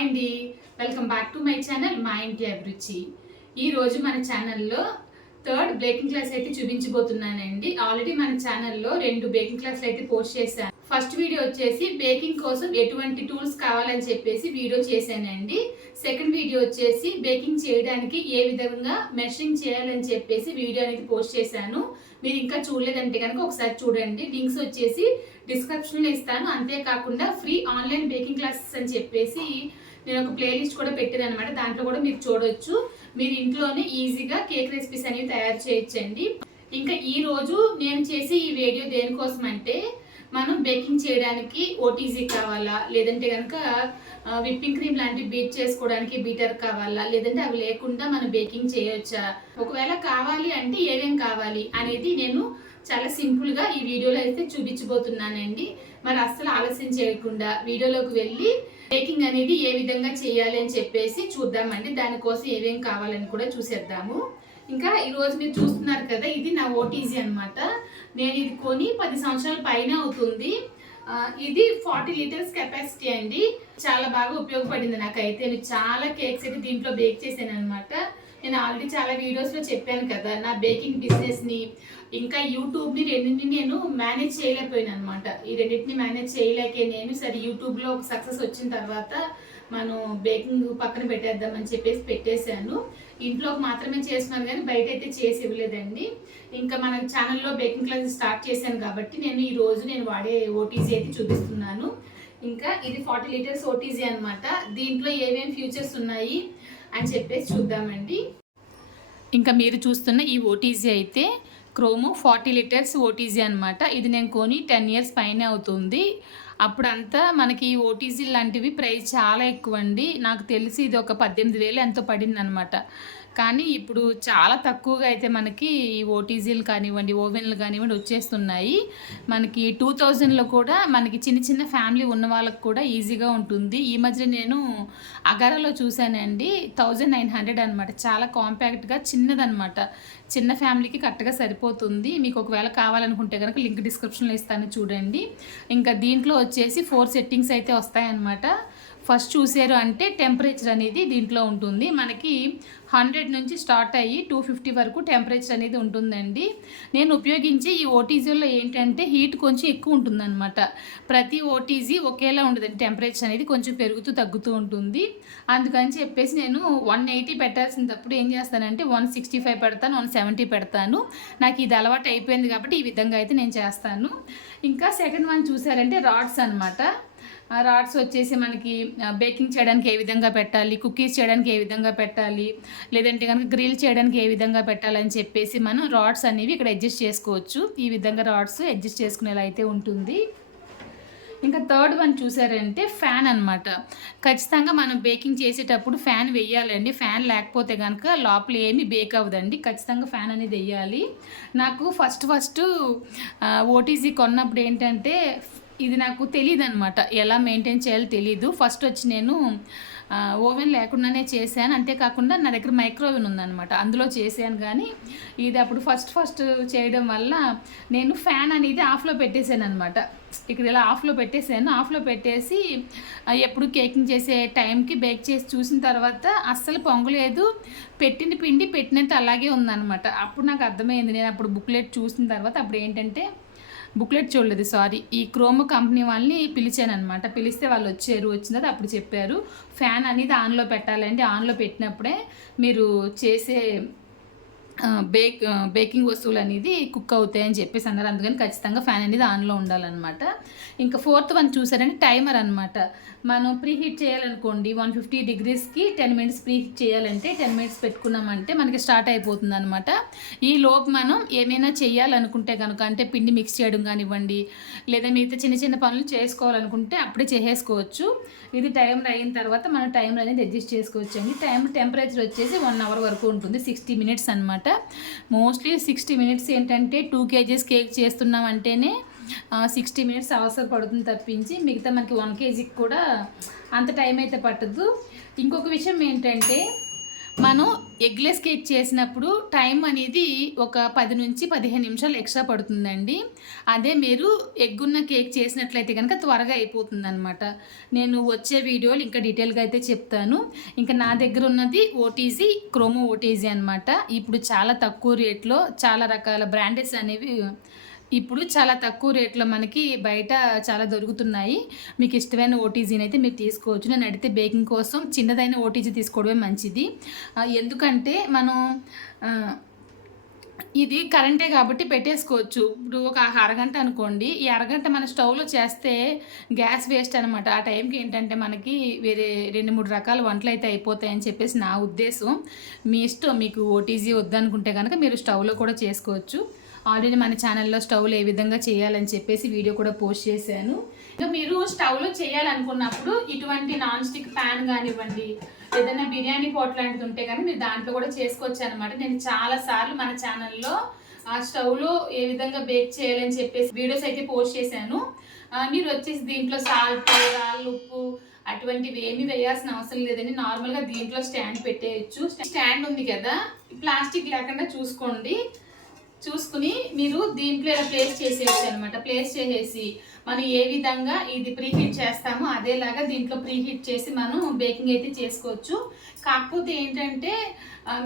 Hi అండి. Welcome back to my channel Maa Inti Abhiruchi. ఈరోజు మన ఛానల్లో థర్డ్ బేకింగ్ క్లాస్ అయితే చూపించబోతున్నానండి. ఆల్రెడీ మన ఛానల్లో రెండు బేకింగ్ క్లాస్లు అయితే పోస్ట్ చేశాను. ఫస్ట్ వీడియో వచ్చేసి బేకింగ్ కోసం ఎటువంటి టూల్స్ కావాలని చెప్పేసి వీడియో చేశానండి. సెకండ్ వీడియో వచ్చేసి బేకింగ్ చేయడానికి ఏ విధంగా మెషరింగ్ చేయాలని చెప్పేసి వీడియో అనేది పోస్ట్ చేశాను. మీరు ఇంకా చూడలేదంటే కనుక ఒకసారి చూడండి. లింక్స్ వచ్చేసి డిస్క్రిప్షన్లో ఇస్తాను. అంతేకాకుండా ఫ్రీ ఆన్లైన్ బేకింగ్ క్లాసెస్ అని చెప్పేసి నేను ఒక ప్లేలిస్ట్ కూడా పెట్టాను అనమాట దాంట్లో కూడా మీరు చూడొచ్చు. మీరు ఇంట్లోనే ఈజీగా కేక్ రెసిపీస్ అనేవి తయారు చేయొచ్చండి. ఇంకా ఈ రోజు నేను చేసే ఈ వీడియో దేనికోసం అంటే మనం బేకింగ్ చేయడానికి ఓటీజీ కావాలా లేదంటే కనుక విప్పింగ్ క్రీమ్ లాంటి బీట్ చేసుకోవడానికి బీటర్ కావాలా లేదంటే అవి లేకుండా మనం బేకింగ్ చేయొచ్చా? ఒకవేళ కావాలి అంటే ఏమేం కావాలి అనేది నేను చాలా సింపుల్గా ఈ వీడియోలో అయితే చూపించబోతున్నానండి. మరి అస్సలు ఆలస్యం చేయకుండా వీడియోలోకి వెళ్ళి బేకింగ్ అనేది ఏ విధంగా చేయాలి అని చెప్పేసి చూద్దామండి. దానికోసం ఏమేం కావాలని కూడా చూసేద్దాము. ఇంకా ఈరోజు మీరు చూస్తున్నారు కదా ఇది నా ఓటీజీ అనమాట నేను ఇది కొని పది సంవత్సరాల పైన అవుతుంది. ఇది ఫార్టీ లీటర్స్ కెపాసిటీ అండి. చాలా బాగా ఉపయోగపడింది నాకైతే. నేను చాలా కేక్స్ అయితే దీంట్లో బేక్ చేశాను అనమాట నేను ఆల్రెడీ చాలా వీడియోస్లో చెప్పాను కదా నా బేకింగ్ బిజినెస్ని ఇంకా యూట్యూబ్ని రెండింటిని నేను మేనేజ్ చేయలేకపోయాను అనమాట ఈ రెండింటిని మేనేజ్ చేయలేకే నేను సరే యూట్యూబ్లో ఒక సక్సెస్ వచ్చిన తర్వాత మనం బేకింగ్ పక్కన పెట్టేద్దామని చెప్పేసి పెట్టేశాను. ఇంట్లోకి మాత్రమే చేస్తున్నాను కానీ బయట అయితే చేసి ఇవ్వలేదండి. ఇంకా మన ఛానల్లో బేకింగ్ క్లాసెస్ స్టార్ట్ చేశాను కాబట్టి నేను ఈ రోజు నేను వాడే ఓటీజీ అయితే చూపిస్తున్నాను. ఇంకా ఇది ఫార్టీ లీటర్స్ ఓటీజీ అనమాట దీంట్లో ఏమేమి ఫ్యూచర్స్ ఉన్నాయి? అని చెప్పేసి చూద్దామండి. ఇంకా మీరు చూస్తున్న ఈ ఓటీజీ అయితే క్రోము ఫార్టీ లీటర్స్ ఓటీజీ అనమాట ఇది నేను కొని టెన్ ఇయర్స్ పైన అవుతుంది. అప్పుడంతా మనకి ఈ ఓటీజీ లాంటివి ప్రైస్ చాలా ఎక్కువ అండి నాకు తెలిసి ఇది ఒక పద్దెనిమిది వేలు ఎంతో పడింది అనమాట కానీ ఇప్పుడు చాలా తక్కువగా అయితే మనకి ఈ ఓటీజీలు కానివ్వండి ఓవెన్లు కానివ్వండి వచ్చేస్తున్నాయి. మనకి టూ థౌజండ్లో కూడా మనకి చిన్న చిన్న ఫ్యామిలీ ఉన్న వాళ్ళకి కూడా ఈజీగా ఉంటుంది. ఈ మధ్య నేను అగారాలో చూశానండి థౌజండ్ నైన్ హండ్రెడ్ అనమాట చాలా కాంపాక్ట్గా చిన్నదనమాట చిన్న ఫ్యామిలీకి కరెక్ట్గా సరిపోతుంది. మీకు ఒకవేళ కావాలనుకుంటే కనుక లింక్ డిస్క్రిప్షన్లో ఇస్తాను చూడండి. ఇంకా దీంట్లో వచ్చేసి ఫోర్ సెట్టింగ్స్ అయితే వస్తాయన్నమాట. ఫస్ట్ చూసారు అంటే టెంపరేచర్ అనేది దీంట్లో ఉంటుంది. మనకి హండ్రెడ్ నుంచి స్టార్ట్ అయ్యి టూ ఫిఫ్టీ వరకు టెంపరేచర్ అనేది ఉంటుందండి. నేను ఉపయోగించే ఈ ఓటీజీలో ఏంటంటే హీట్ కొంచెం ఎక్కువ ఉంటుందన్నమాట. ప్రతి ఓటీజీ ఒకేలా ఉండదండి. టెంపరేచర్ అనేది కొంచెం పెరుగుతూ తగ్గుతూ ఉంటుంది. అందుకని చెప్పేసి నేను వన్ ఎయిటీ పెట్టాల్సినప్పుడు ఏం చేస్తానంటే వన్ సిక్స్టీ ఫైవ్ పెడతాను వన్ సెవెంటీ పెడతాను. నాకు ఇది అలవాటు అయిపోయింది కాబట్టి ఈ విధంగా అయితే నేను చేస్తాను. ఇంకా సెకండ్ వన్ చూసారంటే రాడ్స్ అనమాట రాడ్స్ వచ్చేసి మనకి బేకింగ్ చేయడానికి ఏ విధంగా పెట్టాలి కుకీస్ చేయడానికి ఏ విధంగా పెట్టాలి లేదంటే కనుక గ్రిల్ చేయడానికి ఏ విధంగా పెట్టాలని చెప్పేసి మనం రాడ్స్ అనేవి ఇక్కడ అడ్జస్ట్ చేసుకోవచ్చు. ఈ విధంగా రాడ్స్ అడ్జస్ట్ చేసుకునేలా అయితే ఉంటుంది. ఇంకా థర్డ్ వన్ చూసారంటే ఫ్యాన్ అన్నమాట. ఖచ్చితంగా మనం బేకింగ్ చేసేటప్పుడు ఫ్యాన్ వేయాలండి. ఫ్యాన్ లేకపోతే కనుక లోపల ఏమీ బేక్ అవ్వదండి. ఖచ్చితంగా ఫ్యాన్ అనేది వేయాలి. నాకు ఫస్ట్ ఫస్ట్ ఓటీసీ కొన్నప్పుడు ఏంటంటే ఇది నాకు తెలియదు అనమాట ఎలా మెయింటైన్ చేయాలో తెలీదు. ఫస్ట్ వచ్చి నేను ఓవెన్ లేకుండానే చేశాను. అంతేకాకుండా నా దగ్గర మైక్రోవెన్ ఉందన్నమాట. అందులో చేశాను కానీ ఇది అప్పుడు ఫస్ట్ ఫస్ట్ చేయడం వల్ల నేను ఫ్యాన్ అనేది ఆఫ్లో పెట్టేశాను అనమాట ఇక్కడ ఇలా ఆఫ్లో పెట్టేశాను. ఆఫ్లో పెట్టేసి ఎప్పుడు కేకింగ్ చేసే టైంకి బేక్ చేసి చూసిన తర్వాత అస్సలు పొంగలేదు. పెట్టిన పిండి పెట్టినట్టు అలాగే ఉందన్నమాట. అప్పుడు నాకు అర్థమైంది. నేను అప్పుడు బుక్లెట్ చూసిన తర్వాత అప్పుడు ఏంటంటే బుక్లెట్ చూడలేదు సారీ. ఈ క్రోమ్ కంపెనీ వాళ్ళని పిలిచాను అనమాట పిలిస్తే వాళ్ళు వచ్చారు వచ్చిన తర్వాత అప్పుడు చెప్పారు. ఫ్యాన్ అనేది ఆన్లో పెట్టాలంటే ఆన్లో పెట్టినప్పుడే మీరు చేసే బేక్ బేకింగ్ వస్తువులు అనేది కుక్ అవుతాయని చెప్పేసి అన్నారు. అందుకని ఖచ్చితంగా ఫ్యాన్ అనేది ఆన్లో ఉండాలన్నమాట. ఇంకా ఫోర్త్ వన్ చూసారంటే టైమర్ అనమాట మనం ప్రీ హీట్ చేయాలనుకోండి వన్ ఫిఫ్టీ డిగ్రీస్కి టెన్ మినిట్స్ ప్రీ హీట్ చేయాలంటే టెన్ మినిట్స్ పెట్టుకున్నామంటే మనకి స్టార్ట్ అయిపోతుంది అనమాట ఈ లోపు మనం ఏమైనా చేయాలనుకుంటే కనుక అంటే పిండి మిక్స్ చేయడం కానివ్వండి లేదా మిగతా చిన్న చిన్న పనులు చేసుకోవాలనుకుంటే అప్పుడే చేసేసుకోవచ్చు. ఇది టైమర్ అయిన తర్వాత మనం టైమర్ అనేది అడ్జస్ట్ చేసుకోవచ్చు అండి టైం టెంపరేచర్ వచ్చేసి వన్ అవర్ వరకు ఉంటుంది సిక్స్టీ మినిట్స్ అనమాట మోస్ట్లీ సిక్స్టీ మినిట్స్ ఏంటంటే టూ కేజీస్ కేక్ చేస్తున్నాం అంటేనే సిక్స్టీ మినిట్స్ అవసరం పడుతుంది తప్పించి మిగతా మనకి వన్ కేజీకి కూడా అంత టైం అయితే పట్టదు. ఇంకొక విషయం ఏంటంటే మనం ఎగ్లెస్ కేక్ చేసినప్పుడు టైం అనేది ఒక పది నుంచి పదిహేను నిమిషాలు ఎక్స్ట్రా పడుతుందండి. అదే మీరు ఎగ్గున్న కేక్ చేసినట్లయితే కనుక త్వరగా అయిపోతుంది అనమాట నేను వచ్చే వీడియోలు ఇంకా డీటెయిల్గా అయితే చెప్తాను. ఇంకా నా దగ్గర ఉన్నది ఓటీజీ క్రోమో ఓటీజీ అనమాట ఇప్పుడు చాలా తక్కువ రేట్లో చాలా రకాల బ్రాండెస్ అనేవి ఇప్పుడు చాలా తక్కువ రేట్లో మనకి బయట చాలా దొరుకుతున్నాయి. మీకు ఇష్టమైన ఓటీజీని అయితే మీరు తీసుకోవచ్చు. నేను అడిగితే బేకింగ్ కోసం చిన్నదైన ఓటీజీ తీసుకోవడమే మంచిది. ఎందుకంటే మనం ఇది కరెంటే కాబట్టి పెట్టేసుకోవచ్చు. ఇప్పుడు ఒక అరగంట అనుకోండి. ఈ అరగంట మన స్టవ్లో చేస్తే గ్యాస్ వేస్ట్ అనమాట ఆ టైంకి ఏంటంటే మనకి వేరే రెండు మూడు రకాల వంటలు అయితే అయిపోతాయని చెప్పేసి నా ఉద్దేశం. మీ ఇష్టం. మీకు ఓటీజీ వద్దనుకుంటే కనుక మీరు స్టవ్లో కూడా చేసుకోవచ్చు. ఆల్రెడీ మన ఛానల్లో స్టవ్లో ఏ విధంగా చేయాలని చెప్పేసి వీడియో కూడా పోస్ట్ చేశాను. ఇంకా మీరు స్టవ్లో చేయాలనుకున్నప్పుడు ఇటువంటి నాన్ స్టిక్ ప్యాన్ కానివ్వండి ఏదైనా బిర్యానీ పోట్ లాంటిది ఉంటే కానీ మీరు దాంట్లో కూడా చేసుకోవచ్చు అనమాట నేను చాలా సార్లు మన ఛానల్లో ఆ స్టవ్లో ఏ విధంగా బేక్ చేయాలని చెప్పేసి వీడియోస్ అయితే పోస్ట్ చేశాను. మీరు వచ్చేసి దీంట్లో సాల్ట్ రాళ్ళు ఉప్పు అటువంటివి ఏమీ వేయాల్సిన అవసరం లేదండి. నార్మల్గా దీంట్లో స్టాండ్ పెట్టేయచ్చు. స్టాండ్ ఉంది కదా ప్లాస్టిక్ లేకుండా చూసుకోండి. చూసుకుని మీరు దీంట్లో ఇలా ప్లేస్ చేసేయచ్చు అనమాట ప్లేస్ చేసేసి మనం ఏ విధంగా ఇది ప్రీహీట్ చేస్తామో అదేలాగా దీంట్లో ప్రీహీట్ చేసి మనం బేకింగ్ అయితే చేసుకోవచ్చు. కాకపోతే ఏంటంటే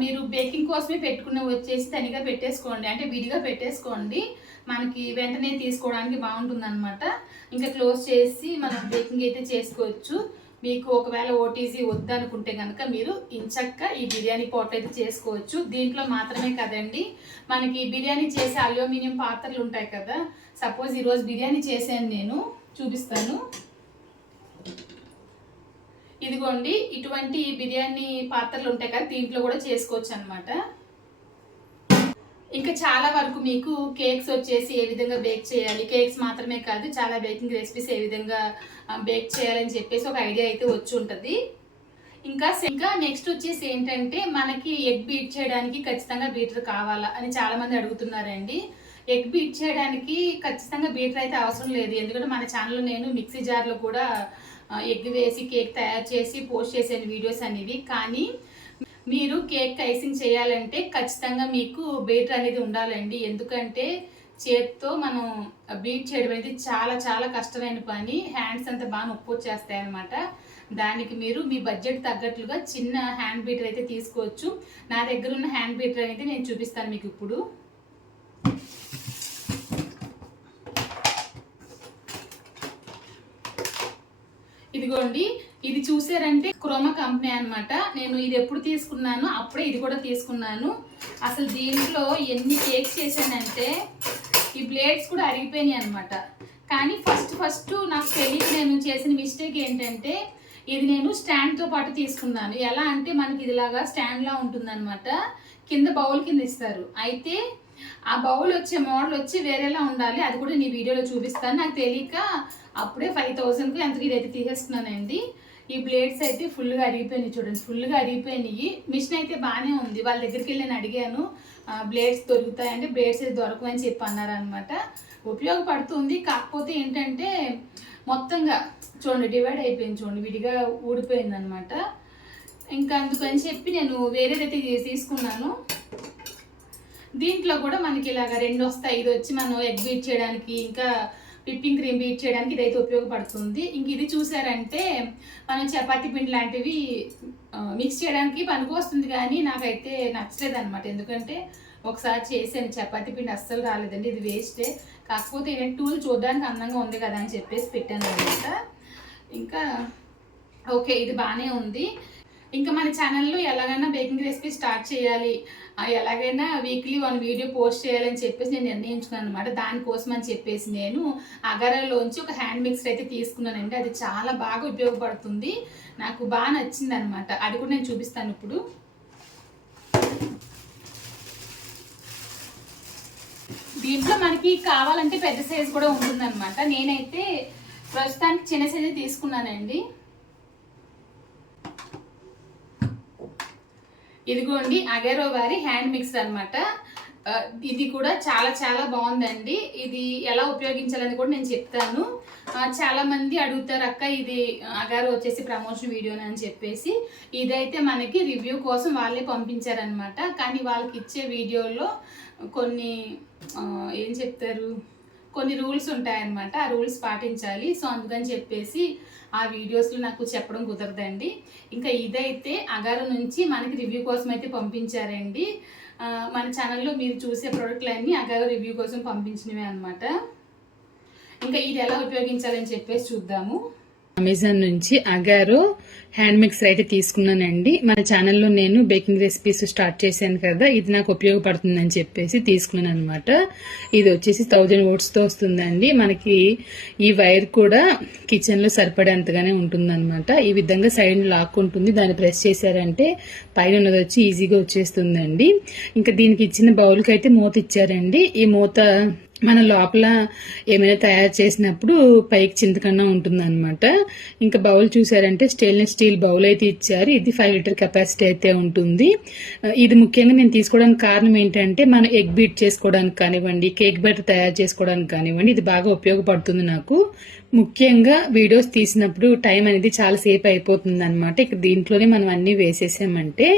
మీరు బేకింగ్ కోసమే పెట్టుకున్న వచ్చేసి తనిగా పెట్టేసుకోండి. అంటే విడిగా పెట్టేసుకోండి. మనకి వెంటనే తీసుకోవడానికి బాగుంటుంది అనమాట ఇంకా క్లోజ్ చేసి మనం బేకింగ్ అయితే చేసుకోవచ్చు. మీకు ఒకవేళ ఓటీజీ వద్దనుకుంటే కనుక మీరు ఇంచక్క ఈ బిర్యానీ పాట్ అయితే చేసుకోవచ్చు. దీంట్లో మాత్రమే కదండి. మనకి బిర్యానీ చేసే అల్యూమినియం పాత్రలు ఉంటాయి కదా. సపోజ్ ఈరోజు బిర్యానీ చేశాను నేను. చూపిస్తాను. ఇదిగోండి ఇటువంటి బిర్యానీ పాత్రలు ఉంటాయి కదా దీంట్లో కూడా చేసుకోవచ్చు అనమాట ఇంకా చాలా వరకు మీకు కేక్స్ వచ్చేసి ఏ విధంగా బేక్ చేయాలి? కేక్స్ మాత్రమే కాదు చాలా బేకింగ్ రెసిపీస్ ఏ విధంగా బేక్ చేయాలని చెప్పేసి ఒక ఐడియా అయితే వచ్చి ఉంటుంది. ఇంకా ఇంకా నెక్స్ట్ వచ్చేసి ఏంటంటే మనకి ఎగ్ బీట్ చేయడానికి ఖచ్చితంగా బీటర్ కావాలా అని చాలామంది అడుగుతున్నారండి. ఎగ్ బీట్ చేయడానికి ఖచ్చితంగా బీటర్ అయితే అవసరం లేదు. ఎందుకంటే మన ఛానల్లో నేను మిక్సీ జార్లో కూడా ఎగ్ వేసి కేక్ తయారు చేసి పోస్ట్ చేసాను వీడియోస్ అనేవి. కానీ మీరు కేక్ ఐసింగ్ చేయాలంటే ఖచ్చితంగా మీకు బీటర్ అనేది ఉండాలండి. ఎందుకంటే చేత్తో మనం బీట్ చేయడం అనేది చాలా చాలా కష్టమైన పని. హ్యాండ్స్ అంతా బాగా నొప్పి వచ్చేస్తాయి అనమాట దానికి మీరు మీ బడ్జెట్ తగ్గట్లుగా చిన్న హ్యాండ్ బీటర్ అయితే తీసుకోవచ్చు. నా దగ్గర ఉన్న హ్యాండ్ బీటర్ అనేది నేను చూపిస్తాను మీకు ఇప్పుడు. ఇదిగోండి ఇది చూసారంటే క్రోమా కంపెనీ అనమాట నేను ఇది ఎప్పుడు తీసుకున్నాను అప్పుడే ఇది కూడా తీసుకున్నాను. అసలు దీంట్లో ఎన్ని కేక్స్ చేశానంటే ఈ బ్లేడ్స్ కూడా అరిగిపోయినాయి అనమాట కానీ ఫస్ట్ ఫస్ట్ నాకు తెలియక నేను చేసిన మిస్టేక్ ఏంటంటే ఇది నేను స్టాండ్తో పాటు తీసుకున్నాను. ఎలా అంటే మనకి ఇదిలాగా స్టాండ్లా ఉంటుందన్నమాట. కింద బౌల్ కింద ఇస్తారు. అయితే ఆ బౌల్ వచ్చే మోడల్ వచ్చి వేరేలా ఉండాలి. అది కూడా నీ వీడియోలో చూపిస్తాను. నాకు తెలియక అప్పుడే ఫైవ్ థౌసండ్కి ఎంతకి ఇదైతే తీసేస్తున్నానండి. ఈ బ్లేడ్స్ అయితే ఫుల్గా అరిగిపోయినాయి చూడండి. ఫుల్గా అరిగిపోయినాయి. మిషన్ అయితే బాగానే ఉంది. వాళ్ళ దగ్గరికి వెళ్ళి నేను అడిగాను బ్లేడ్స్ దొరుకుతాయంటే బ్లేడ్స్ అయితే దొరకవని చెప్పి అన్నారనమాట ఉపయోగపడుతుంది. కాకపోతే ఏంటంటే మొత్తంగా చూడండి డివైడ్ అయిపోయింది చూడండి. విడిగా ఊడిపోయింది అనమాట ఇంకా అందుకని చెప్పి నేను వేరేదైతే తీసుకున్నాను. దీంట్లో కూడా మనకి ఇలాగ రెండు వస్తాయి. ఇది వచ్చి మనం ఎగ్ బీట్ చేయడానికి ఇంకా విప్పింగ్ క్రీమ్ బీట్ చేయడానికి ఇదైతే ఉపయోగపడుతుంది. ఇంక ఇది చూసారంటే మనం చపాతీ పిండి లాంటివి మిక్స్ చేయడానికి పనికి వస్తుంది కానీ నాకైతే నచ్చలేదు అనమాట ఎందుకంటే ఒకసారి చేసాను చపాతీ పిండి అస్సలు రాలేదండి. ఇది వేస్టే కాకపోతే ఈ టూల్ చూడడానికి అందంగా ఉంది కదా అని చెప్పేసి పెట్టాను అనమాట ఇంకా ఓకే ఇది బాగానే ఉంది. ఇంకా మన ఛానల్లో ఎలాగైనా బేకింగ్ రెసిపీ స్టార్ట్ చేయాలి. ఎలాగైనా వీక్లీ వన్ వీడియో పోస్ట్ చేయాలని చెప్పేసి నేను నిర్ణయించుకున్నాను అనమాట దానికోసం అని చెప్పేసి నేను అగరలోంచి ఒక హ్యాండ్ మిక్సర్ అయితే తీసుకున్నానండి. అది చాలా బాగా ఉపయోగపడుతుంది. నాకు బాగా నచ్చింది అనమాట అది కూడా నేను చూపిస్తాను ఇప్పుడు. దీంట్లో మనకి కావాలంటే పెద్ద సైజ్ కూడా ఉంటుందన్నమాట. నేనైతే ప్రస్తుతానికి చిన్న సైజే తీసుకున్నానండి. ఇదిగోండి అగేరో వారి హ్యాండ్ మిక్సర్ అనమాట ఇది కూడా చాలా చాలా బాగుందండి. ఇది ఎలా ఉపయోగించాలని కూడా నేను చెప్తాను. చాలామంది చాలా మంది అడుగుతారు అక్క ఇది అగారు వచ్చేసి ప్రమోషన్ వీడియోని అని చెప్పేసి. ఇదైతే మనకి రివ్యూ కోసం వాళ్ళే పంపించారనమాట కానీ వాళ్ళకి ఇచ్చే వీడియోలో కొన్ని ఏం చెప్తారు? కొన్ని రూల్స్ ఉంటాయన్నమాట ఆ రూల్స్ పాటించాలి. సో అందుకని చెప్పేసి ఆ వీడియోస్లో నాకు చెప్పడం కుదరదండి. ఇంకా ఇదైతే అగారు నుంచి మనకి రివ్యూ కోసం అయితే పంపించారండి. మన ఛానల్లో మీరు చూసే ప్రోడక్ట్లన్నీ అగారు రివ్యూ కోసం పంపించినవే అనమాట ఇంకా ఇది ఎలా ఉపయోగించాలని చెప్పేసి చూద్దాము. అమెజాన్ నుంచి అగారో హ్యాండ్ మిక్సర్ అయితే తీసుకున్నానండి. మన ఛానల్లో నేను బేకింగ్ రెసిపీస్ స్టార్ట్ చేశాను కదా ఇది నాకు ఉపయోగపడుతుందని చెప్పేసి తీసుకున్నాను అనమాట ఇది వచ్చేసి థౌజండ్ ఓట్స్తో వస్తుందండి. మనకి ఈ వైర్ కూడా కిచెన్లో సరిపడేంతగానే ఉంటుందన్నమాట. ఈ విధంగా సైడ్ లాక్ ఉంటుంది దాన్ని ప్రెస్ చేశారంటే పైన ఉన్నది వచ్చి ఈజీగా వచ్చేస్తుందండి. ఇంకా దీనికి ఇచ్చిన బౌల్కి అయితే మూత ఇచ్చారండి. ఈ మూత మన లోపల ఏమైనా తయారు చేసినప్పుడు పైకి చింతకన్నా ఉంటుందన్నమాట. ఇంకా బౌల్ చూసారంటే స్టెయిన్లెస్ స్టీల్ బౌల్ అయితే ఇచ్చారు. ఇది ఫైవ్ లీటర్ కెపాసిటీ అయితే ఉంటుంది. ఇది ముఖ్యంగా నేను తీసుకోవడానికి కారణం ఏంటంటే మనం ఎగ్ బీట్ చేసుకోవడానికి కానివ్వండి కేక్ బ్యాటర్ తయారు చేసుకోవడానికి కానివ్వండి ఇది బాగా ఉపయోగపడుతుంది నాకు. ముఖ్యంగా వీడియోస్ తీసినప్పుడు టైం అనేది చాలా సేపు అయిపోతుంది అనమాట ఇక దీంట్లోనే మనం అన్నీ వేసేసామంటే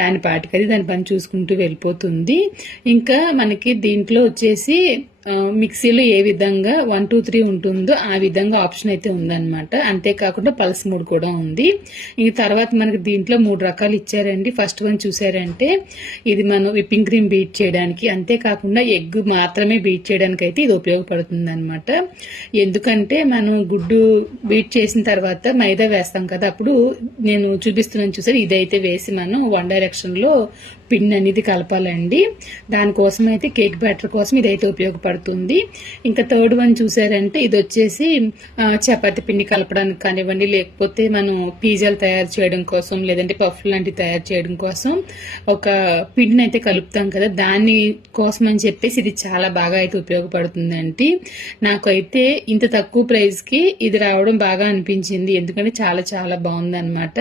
దాని పాటికది దాని పని చూసుకుంటూ వెళ్ళిపోతుంది. ఇంకా మనకి దీంట్లో వచ్చేసి మిక్సీలో ఏ విధంగా వన్ టూ త్రీ ఉంటుందో ఆ విధంగా ఆప్షన్ అయితే ఉందన్నమాట. అంతేకాకుండా పల్స్ మూడు కూడా ఉంది. ఇంక తర్వాత మనకి దీంట్లో మూడు రకాలు ఇచ్చారండి. ఫస్ట్ వన్ చూసారంటే ఇది మనం విప్పింగ్ క్రీమ్ బీట్ చేయడానికి అంతేకాకుండా ఎగ్ మాత్రమే బీట్ చేయడానికి అయితే ఇది ఉపయోగపడుతుంది అనమాట ఎందుకంటే మనం గుడ్డు బీట్ చేసిన తర్వాత మైదా వేస్తాం కదా అప్పుడు నేను చూపిస్తున్నాను చూసారు? ఇదైతే వేసి మనం వన్ డైరెక్షన్లో పిన్ అనేది కలపాలండి. దానికోసం అయితే కేక్ బ్యాటర్ కోసం ఇదైతే ఉపయోగపడుతుంది. ఇంకా థర్డ్ వన్ చూసారంటే ఇది వచ్చేసి చపాతి పిండి కలపడానికి కానివ్వండి లేకపోతే మనం పిజ్జాలు తయారు చేయడం కోసం లేదంటే పఫ్ లాంటివి తయారు చేయడం కోసం ఒక పిండిని అయితే కలుపుతాం కదా. దాని కోసం అని చెప్పేసి ఇది చాలా బాగా అయితే ఉపయోగపడుతుందండి. నాకైతే ఇంత తక్కువ ప్రైస్కి ఇది రావడం బాగా అనిపించింది. ఎందుకంటే చాలా చాలా బాగుంది అనమాట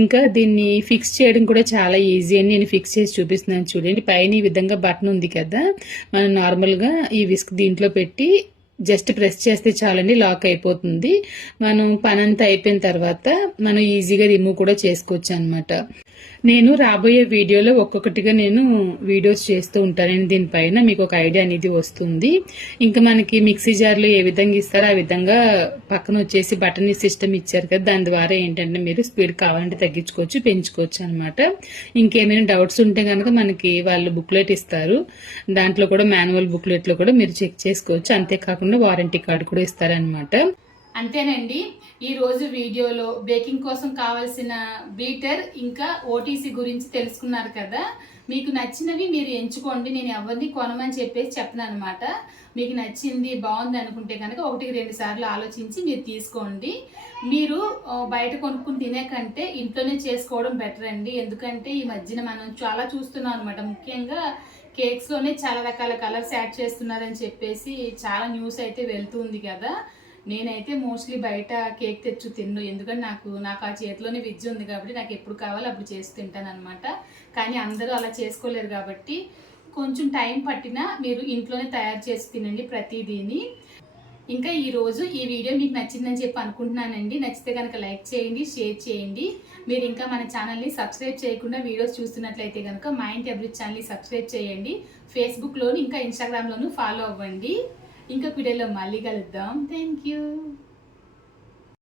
ఇంకా దీన్ని ఫిక్స్ చేయడం కూడా చాలా ఈజీ అని నేను ఫిక్స్ చేసి చూపిస్తున్నాను చూడండి. పైన ఈ విధంగా బటన్ ఉంది కదా. మనం నార్మల్గా ఈ విస్క్ దీంట్లో పెట్టి జస్ట్ ప్రెస్ చేస్తే చాలండి లాక్ అయిపోతుంది. మనం పనంతా అయిపోయిన తర్వాత మనం ఈజీగా రిమూవ్ కూడా చేసుకోవచ్చు అనమాట నేను రాబోయే వీడియోలో ఒక్కొక్కటిగా నేను వీడియోస్ చేస్తూ ఉంటానండి దీనిపైన మీకు ఒక ఐడియా అనేది వస్తుంది. ఇంకా మనకి మిక్సీ జార్లో ఏ విధంగా ఇస్తారో ఆ విధంగా పక్కన వచ్చేసి బటన్ సిస్టమ్ ఇచ్చారు కదా దాని ద్వారా ఏంటంటే మీరు స్పీడ్ కావాలంటే తగ్గించుకోవచ్చు పెంచుకోవచ్చు అనమాట ఇంకేమైనా డౌట్స్ ఉంటే కనుక మనకి వాళ్ళు బుక్లెట్ ఇస్తారు. దాంట్లో కూడా మాన్యువల్ బుక్లెట్లో కూడా మీరు చెక్ చేసుకోవచ్చు. అంతేకాకుండా వారంటీ కార్డు కూడా ఇస్తారనమాట అంతేనండి. ఈ రోజు వీడియోలో బేకింగ్ కోసం కావాల్సిన బీటర్ ఇంకా ఓటీసీ గురించి తెలుసుకున్నారు కదా. మీకు నచ్చినవి మీరు ఎంచుకోండి. నేను ఎవరిని కొనమని చెప్పేసి చెప్పను అనమాట మీకు నచ్చింది బాగుంది అనుకుంటే కనుక ఒకటికి రెండు సార్లు ఆలోచించి మీరు తీసుకోండి. మీరు బయట కొనుక్కుని తినే కంటే ఇంట్లోనే చేసుకోవడం బెటర్ అండి ఎందుకంటే ఈ మధ్యన మనం చాలా చూస్తున్నాం అనమాట ముఖ్యంగా కేక్స్లోనే చాలా రకాల కలర్స్ యాడ్ చేస్తున్నారని చెప్పేసి చాలా న్యూస్ అయితే వెళ్తుంది కదా. నేనైతే మోస్ట్లీ బయట కేక్ తెచ్చు తిన్ను. ఎందుకంటే నాకు నాకు ఆ చేతిలోనే విద్య ఉంది కాబట్టి నాకు ఎప్పుడు కావాలో అప్పుడు చేసి తింటాను అనమాట కానీ అందరూ అలా చేసుకోలేరు కాబట్టి కొంచెం టైం పట్టినా మీరు ఇంట్లోనే తయారు చేసి తినండి ప్రతిదీని. ఇంకా ఈరోజు ఈ వీడియో మీకు నచ్చిందని చెప్పి అనుకుంటున్నానండి. నచ్చితే కనుక లైక్ చేయండి షేర్ చేయండి. మీరు ఇంకా మన ఛానల్ని సబ్స్క్రైబ్ చేయకుండా వీడియోస్ చూస్తున్నట్లయితే కనుక మా ఇంటి అభివృద్ధి ఛానల్ని సబ్స్క్రైబ్ చేయండి. ఫేస్బుక్లోను ఇంకా ఇన్స్టాగ్రామ్లోను ఫాలో అవ్వండి. ఇంకొక వీడియోలో మళ్ళీ కలుద్దాం. Thank you